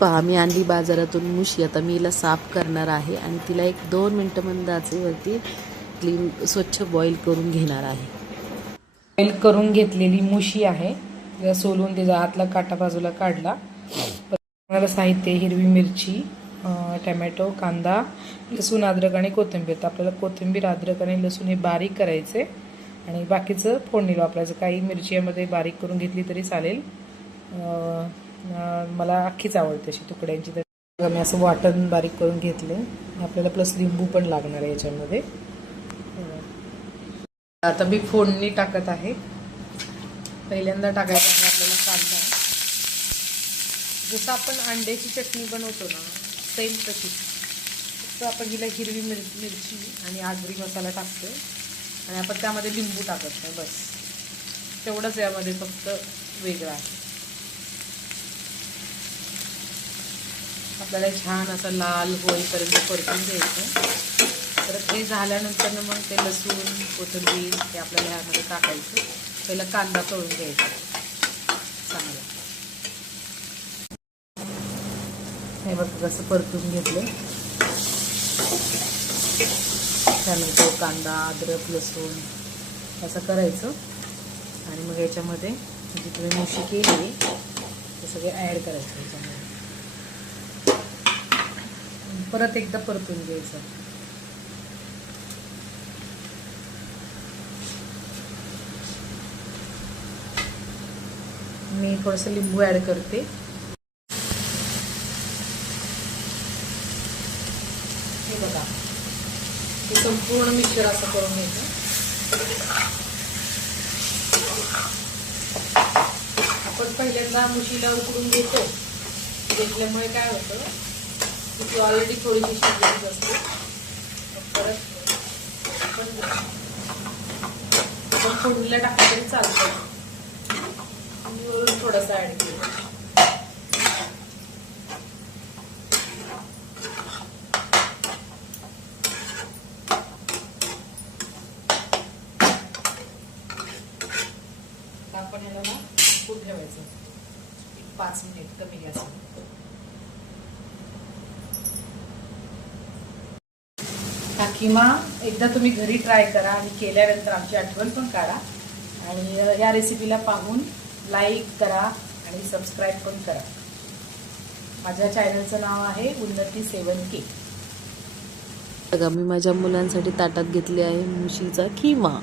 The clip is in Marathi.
पहा मी आणली बाजारातून मुशी. आता मी हिला साफ करणार आहे आणि तिला एक 2 मिनटं मंद आचेवरती स्वच्छ बॉईल करून घेणार आहे. बॉईल करून घेतलेली मुशी आहे. तिला सोलून तिचा आतला काटा बाजूला काढला. साहित्य: हिरवी मिरची, टमॅटो, कांदा, लसूण, अद्रक आणि कोथिंबीर. तर आपल्याला कोथिंबीर, अद्रक आणि लसूण हे बारीक करायचे आणि बाकीचं फोडणीला वापरायचं. काही मिरची यामध्ये बारीक करून घेतली तरी चालेल. मला अख्खीच आवडते अशी तुकड्यांची. तर मी असं वाटण बारीक करून घेतले. आपल्याला प्लस लिंबू पण लागणार आहे याच्यामध्ये. आता मी फोडणी टाकत आहे. पहिल्यांदा टाकायचं आहे आपल्याला कांदा. जसं आपण अंड्याची चटणी बनवतो ना, सेम तशी. फक्त आपण हिला हिरवी मिरची आणि आगरी मसाला टाकतो आणि आपण त्यामध्ये लिंबू टाकत नाही. बस तेवढंच यामध्ये फक्त वेगळं आहे. आपल्याला छान असं लाल होईपर्यंत परतून घ्यायचं. तर ते झाल्यानंतर मग ते लसूण, कोथिंबीर हे आपल्याला ह्यामध्ये टाकायचं. पहिला कांदा तळून घ्यायचा चांगला. हे बघा कसं परतून घेतलं. त्यानंतर कांदा, अद्रक, लसूण असं करायचं आणि मग याच्यामध्ये जी तुम्ही मुशी केली ते सगळे ॲड करायचं. याच्यामध्ये परत एकदा परतून घ्यायचं. मी थोडंसं लिंबू ॲड करते. हे बघा, हे संपूर्ण मिक्सर असं करून घ्यायचं. आपण पहिल्यांदा मुशीला उकडून घेतल्यामुळे काय होतं, ती ऑलरेडी थोडीशी शिजलेली असते. परत आपण फोडणीला टाकलं तरी चालतं. वरून थोडासा ॲड केला. आपण याला ना फूट ठेवायचं 5 मिनिट कमी गॅसवर. हा किमा एकदा तुम्ही घरी ट्राय करा आणि केल्यानंतर आमची आठवण पण काढा. आणि या रेसिपीला पाहून लाईक करा आणि सबस्क्राईब पण करा. माझ्या चॅनलचं नाव आहे उन्नती 7K. बघा मी माझ्या मुलांसाठी ताटात घेतले आहे मुशीचा किमा.